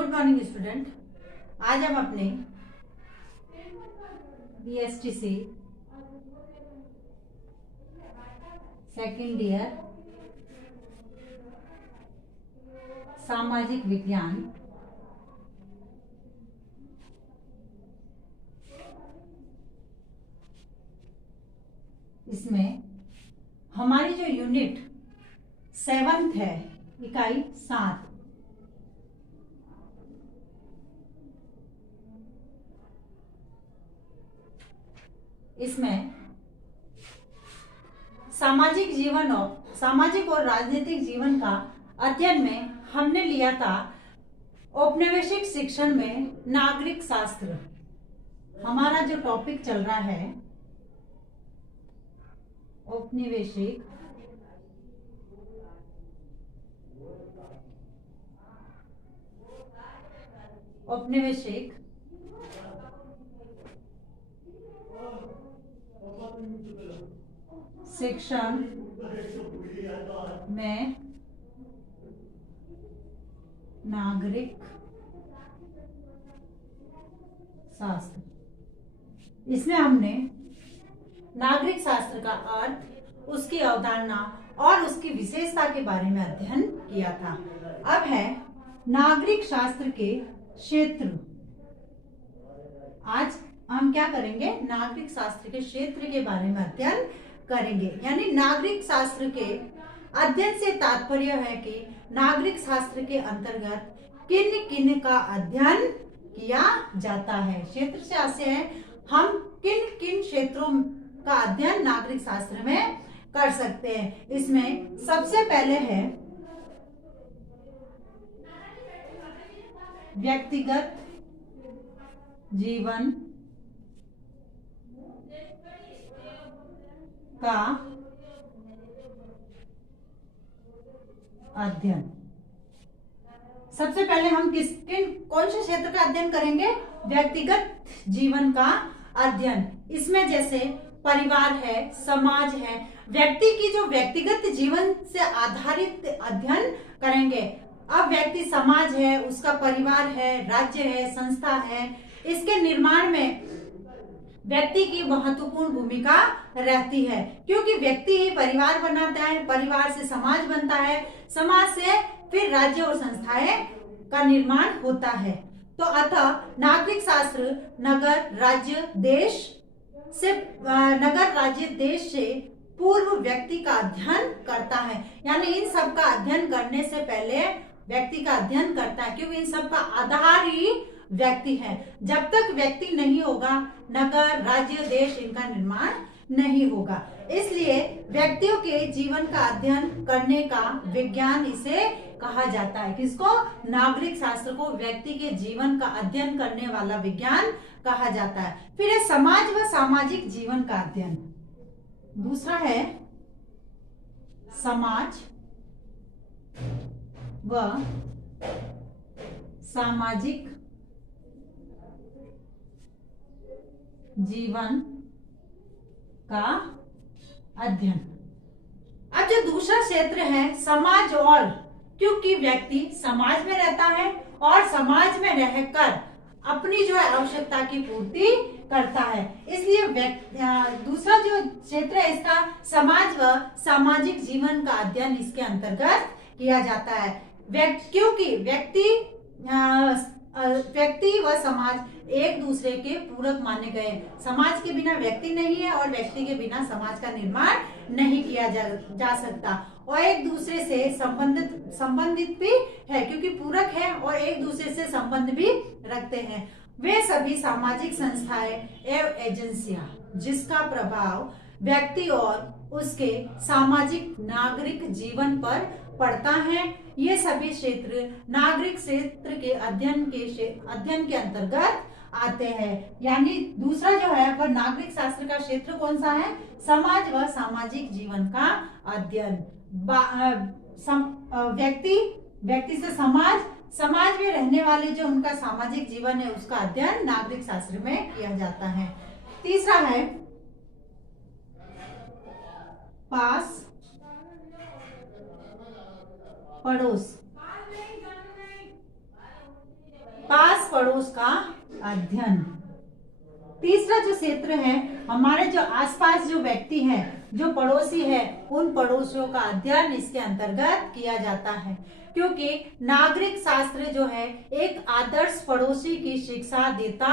Good morning student. आज हम अपने BSTC सेकेंड ईयर सामाजिक विज्ञान इसमें हमारी जो यूनिट 7th है, इकाई 7, इसमें सामाजिक और राजनीतिक जीवन का अध्ययन में हमने लिया था औपनिवेशिक शिक्षण में नागरिक शास्त्र। हमारा जो टॉपिक चल रहा है औपनिवेशिक शिक्षण में नागरिक शास्त्र। इसमें हमने नागरिक शास्त्र का अर्थ, उसकी अवधारणा और उसकी विशेषता के बारे में अध्ययन किया था। अब है नागरिक शास्त्र के क्षेत्र। आज हम क्या करेंगे? नागरिक शास्त्र के क्षेत्र के बारे में अध्ययन करेंगे। यानी नागरिक शास्त्र के अध्ययन से तात्पर्य है कि नागरिक शास्त्र के अंतर्गत किन किन का अध्ययन किया जाता है। क्षेत्र से आशय है हम किन किन क्षेत्रों का अध्ययन नागरिक शास्त्र में कर सकते हैं। इसमें सबसे पहले है व्यक्तिगत जीवन का अध्ययन। सबसे पहले हम कौन से क्षेत्र का अध्ययन करेंगे? व्यक्तिगत जीवन का अध्ययन। इसमें जैसे परिवार है, समाज है, व्यक्ति की जो व्यक्तिगत जीवन से आधारित अध्ययन करेंगे। अब व्यक्ति समाज है, उसका परिवार है, राज्य है, संस्था है, इसके निर्माण में व्यक्ति की महत्वपूर्ण भूमिका रहती है, क्योंकि व्यक्ति ही परिवार बनाता है, परिवार से समाज बनता है, समाज से फिर राज्य और संस्थाएं का निर्माण होता है। तो अतः नागरिक शास्त्र नगर राज्य देश से पूर्व व्यक्ति का अध्ययन करता है। यानी इन सब का अध्ययन करने से पहले व्यक्ति का अध्ययन करता है, क्योंकि इन सब का आधार ही व्यक्ति है। जब तक व्यक्ति नहीं होगा, नगर राज्य देश इनका निर्माण नहीं होगा। इसलिए व्यक्तियों के जीवन का अध्ययन करने का विज्ञान इसे कहा जाता है। किसको? नागरिक शास्त्र को व्यक्ति के जीवन का अध्ययन करने वाला विज्ञान कहा जाता है। फिर है समाज व सामाजिक जीवन का अध्ययन। दूसरा है समाज व सामाजिक जीवन का अध्ययन। अब जो दूसरा क्षेत्र है समाज, और क्योंकि व्यक्ति समाज में रहता है और समाज में रहकर अपनी जो है आवश्यकता की पूर्ति करता है, इसलिए दूसरा जो क्षेत्र है इसका समाज व सामाजिक जीवन का अध्ययन इसके अंतर्गत किया जाता है। क्योंकि व्यक्ति व समाज एक दूसरे के पूरक माने गए। समाज के बिना व्यक्ति नहीं है और व्यक्ति के बिना समाज का निर्माण नहीं किया जा सकता, और एक दूसरे से संबंधित भी है, क्योंकि पूरक है और एक दूसरे से संबंध भी रखते हैं। वे सभी सामाजिक संस्थाएं एवं एजेंसियां जिसका प्रभाव व्यक्ति और उसके सामाजिक नागरिक जीवन पर पड़ता है, ये सभी क्षेत्र नागरिक क्षेत्र के अध्ययन के अंतर्गत आते हैं। यानी दूसरा जो है वह नागरिक शास्त्र का क्षेत्र कौन सा है? समाज व सामाजिक जीवन का अध्ययन। व्यक्ति से समाज में रहने वाले जो उनका सामाजिक जीवन है उसका अध्ययन नागरिक शास्त्र में किया जाता है। तीसरा है पास पड़ोस। पड़ोस का अध्ययन। तीसरा जो क्षेत्र है, हमारे जो आसपास जो व्यक्ति हैं, जो पड़ोसी है, उन पड़ोसियों का अध्ययन इसके अंतर्गत किया जाता है, क्योंकि नागरिक शास्त्र जो है एक आदर्श पड़ोसी की शिक्षा देता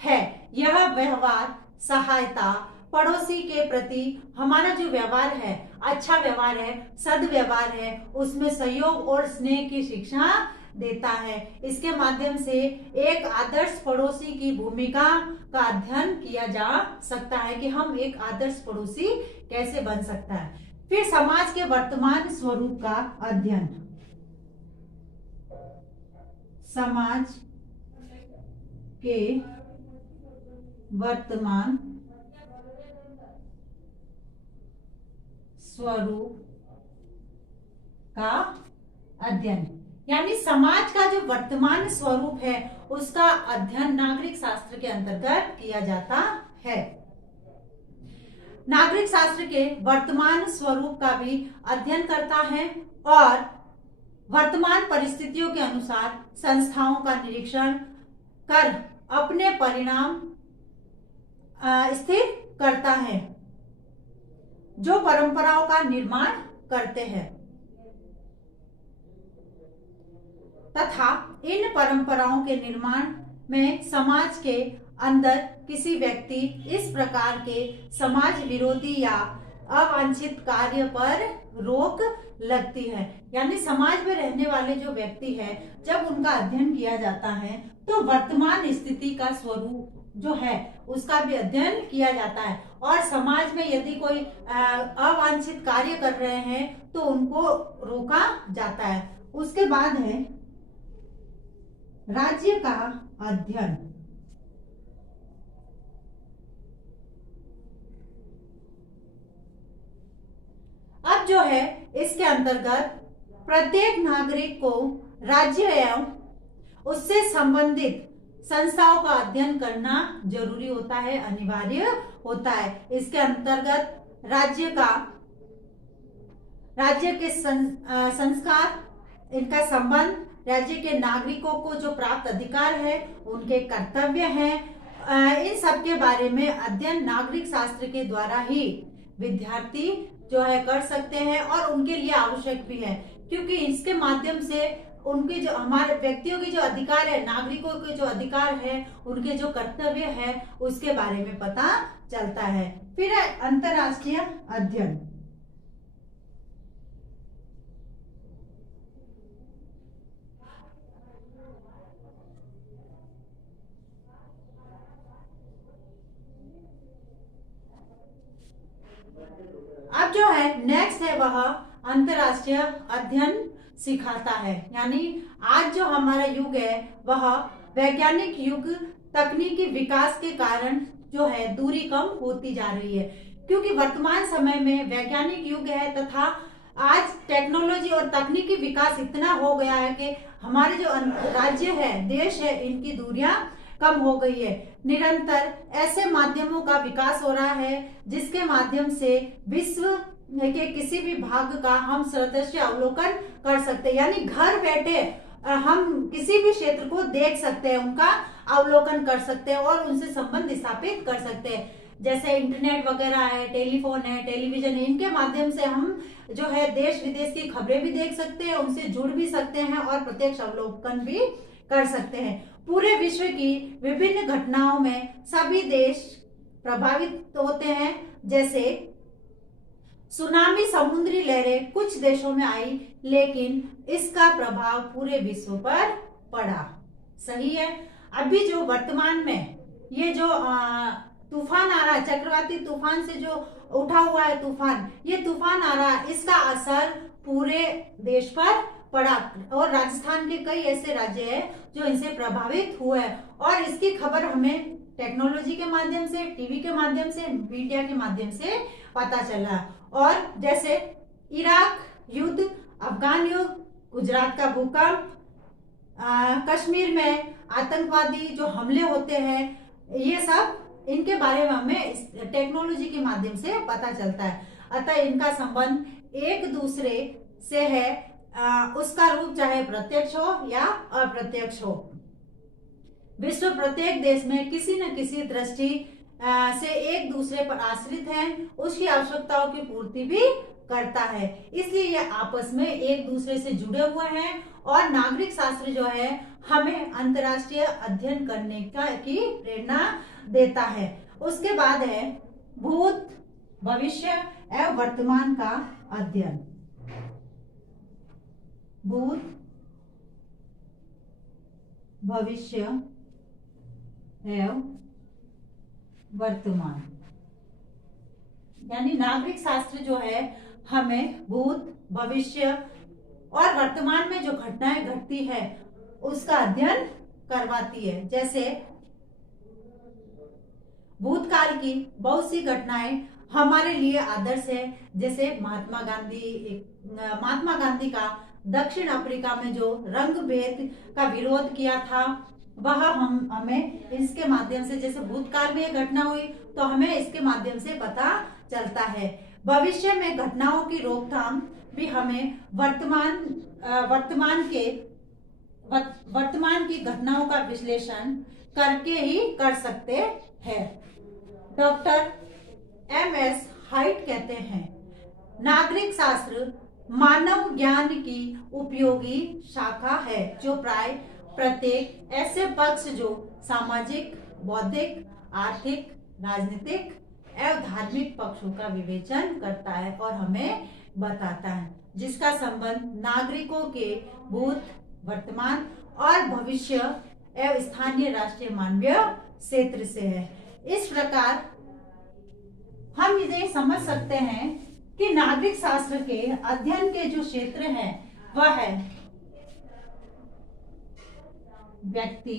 है। यह व्यवहार, सहायता, पड़ोसी के प्रति हमारा जो व्यवहार है, अच्छा व्यवहार है, सद्व्यवहार है, उसमें सहयोग और स्नेह की शिक्षा देता है। इसके माध्यम से एक आदर्श पड़ोसी की भूमिका का अध्ययन किया जा सकता है कि हम एक आदर्श पड़ोसी कैसे बन सकता है। फिर समाज के वर्तमान स्वरूप का अध्ययन। समाज के वर्तमान स्वरूप का अध्ययन, यानी समाज का जो वर्तमान स्वरूप है उसका अध्ययन नागरिक शास्त्र के अंतर्गत किया जाता है। नागरिक शास्त्र के वर्तमान स्वरूप का भी अध्ययन करता है और वर्तमान परिस्थितियों के अनुसार संस्थाओं का निरीक्षण कर अपने परिणाम स्थिर करता है, जो परंपराओं का निर्माण करते हैं तथा इन परंपराओं के निर्माण में समाज के अंदर किसी व्यक्ति इस प्रकार के समाज विरोधी या अवांछित कार्य पर रोक लगती है। यानी समाज में रहने वाले जो व्यक्ति है, जब उनका अध्ययन किया जाता है तो वर्तमान स्थिति का स्वरूप जो है उसका भी अध्ययन किया जाता है, और समाज में यदि कोई अवांछित कार्य कर रहे हैं तो उनको रोका जाता है। उसके बाद है राज्य का अध्ययन। अब जो है इसके अंतर्गत प्रत्येक नागरिक को राज्य एवं उससे संबंधित संस्थाओं का अध्ययन करना जरूरी होता है, अनिवार्य होता है। इसके अंतर्गत राज्य के संस्कार, इनका संबंध, राज्य के नागरिकों को जो प्राप्त अधिकार है, उनके कर्तव्य हैं, इन सब के बारे में अध्ययन नागरिक शास्त्र के द्वारा ही विद्यार्थी जो है कर सकते हैं और उनके लिए आवश्यक भी है, क्योंकि इसके माध्यम से उनके जो हमारे व्यक्तियों के जो अधिकार है, नागरिकों के जो अधिकार है, उनके जो कर्तव्य है, उसके बारे में पता चलता है। फिर अंतरराष्ट्रीय अध्ययन। अब जो है नेक्स्ट है वह अंतरराष्ट्रीय अध्ययन सिखाता है। यानी आज जो हमारा युग है वह वैज्ञानिक युग, तकनीकी विकास के कारण जो है दूरी कम होती जा रही है, क्योंकि वर्तमान समय में वैज्ञानिक युग है तथा आज टेक्नोलॉजी और तकनीकी विकास इतना हो गया है कि हमारे जो राज्य है, देश है, इनकी दूरियां कम हो गई है। निरंतर ऐसे माध्यमों का विकास हो रहा है जिसके माध्यम से विश्व के किसी भी भाग का हम सदृश्य अवलोकन कर सकते हैं, यानी घर बैठे हम किसी भी क्षेत्र को देख सकते हैं, उनका अवलोकन कर सकते हैं और उनसे संबंध स्थापित कर सकते हैं। जैसे इंटरनेट वगैरह है, टेलीफोन है, टेलीविजन है, इनके माध्यम से हम जो है देश विदेश की खबरें भी देख सकते हैं, उनसे जुड़ भी सकते हैं और प्रत्यक्ष अवलोकन भी कर सकते हैं। पूरे विश्व की विभिन्न घटनाओं में सभी देश प्रभावित होते हैं, जैसे सुनामी, समुद्री लहरें कुछ देशों में आई, लेकिन इसका प्रभाव पूरे विश्व पर पड़ा। सही है। अभी जो वर्तमान में ये जो तूफान आ रहा है, चक्रवाती तूफान से जो उठा हुआ है तूफान, ये तूफान आ रहा है, इसका असर पूरे देश पर पड़ा और राजस्थान के कई ऐसे राज्य हैं जो इनसे प्रभावित हुए हैं, और इसकी खबर हमें टेक्नोलॉजी के माध्यम से, टीवी के माध्यम से, मीडिया के माध्यम से पता चला। और जैसे इराक युद्ध, अफगान युद्ध, गुजरात का भूकंप, कश्मीर में आतंकवादी जो हमले होते हैं, ये सब इनके बारे में हमें टेक्नोलॉजी के माध्यम से पता चलता है। अतः इनका संबंध एक दूसरे से है, उसका रूप चाहे प्रत्यक्ष हो या अप्रत्यक्ष हो। विश्व प्रत्येक देश में किसी न किसी दृष्टि से एक दूसरे पर आश्रित है, उसकी आवश्यकताओं की पूर्ति भी करता है। इसलिए ये आपस में एक दूसरे से जुड़े हुए हैं और नागरिक शास्त्र जो है हमें अंतर्राष्ट्रीय अध्ययन करने की प्रेरणा देता है। उसके बाद है भूत, भविष्य एवं वर्तमान का अध्ययन। भूत, भविष्य एवं वर्तमान, यानी नागरिक शास्त्र जो है हमें भूत, भविष्य और वर्तमान में जो घटनाएं घटती है उसका अध्ययन करवाती है। जैसे भूतकाल की बहुत सी घटनाएं हमारे लिए आदर्श है, जैसे महात्मा गांधी का दक्षिण अफ्रीका में जो रंग भेद का विरोध किया था, वह हमें इसके माध्यम से, जैसे भूतकाल में ये घटना हुई तो हमें इसके माध्यम से पता चलता है। भविष्य में घटनाओं की रोकथाम भी हमें वर्तमान की घटनाओं का विश्लेषण करके ही कर सकते हैं। डॉक्टर MS हाइट कहते हैं, नागरिक शास्त्र मानव ज्ञान की उपयोगी शाखा है जो प्राय प्रत्येक ऐसे पक्ष जो सामाजिक, बौद्धिक, आर्थिक, राजनीतिक एवं धार्मिक पक्षों का विवेचन करता है और हमें बताता है, जिसका संबंध नागरिकों के भूत, वर्तमान और भविष्य एवं स्थानीय, राष्ट्रीय, मानवीय क्षेत्र से है। इस प्रकार हम इसे समझ सकते हैं कि नागरिक शास्त्र के अध्ययन के जो क्षेत्र हैं वह है व्यक्ति,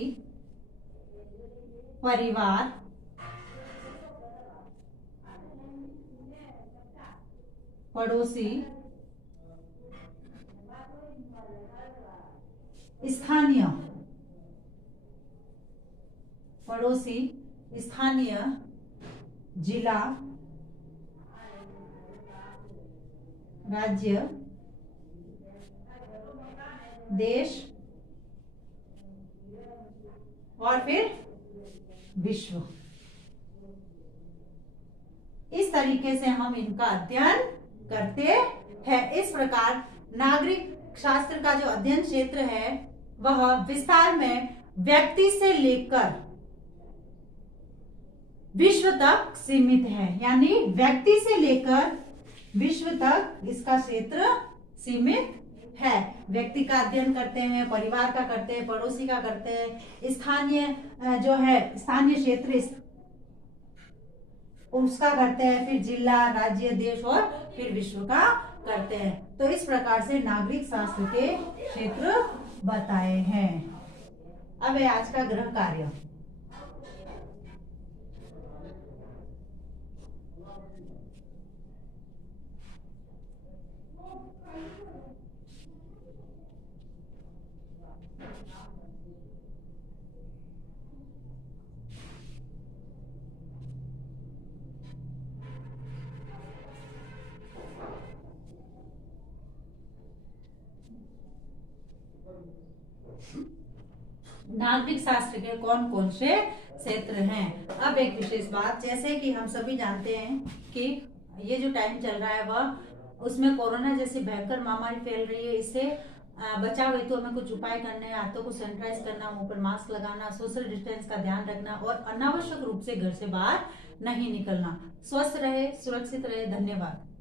परिवार, पड़ोसी, स्थानीय, जिला, राज्य, देश और फिर विश्व। इस तरीके से हम इनका अध्ययन करते हैं। इस प्रकार नागरिक शास्त्र का जो अध्ययन क्षेत्र है वह विस्तार में व्यक्ति से लेकर विश्व तक सीमित है, यानी व्यक्ति से लेकर विश्व तक इसका क्षेत्र सीमित है। व्यक्ति का अध्ययन करते हैं, परिवार का करते हैं, पड़ोसी का करते हैं, स्थानीय जो है स्थानीय क्षेत्र उसका करते हैं, फिर जिला, राज्य, देश और फिर विश्व का करते हैं। तो इस प्रकार से नागरिक शास्त्र के क्षेत्र बताए हैं। अब है आज का गृह कार्य। नागरिक शास्त्र के कौन कौन से क्षेत्र हैं। अब एक विशेष बात, जैसे कि हम सभी जानते हैं कि ये जो टाइम चल रहा है वह उसमें कोरोना जैसी भयंकर महामारी फैल रही है। इससे बचाव हेतु हमें कुछ उपाय करने हैं। हाथों को सैनिटाइज करना, मुंह पर मास्क लगाना, सोशल डिस्टेंस का ध्यान रखना और अनावश्यक रूप से घर से बाहर नहीं निकलना। स्वस्थ रहे, सुरक्षित रहे। धन्यवाद।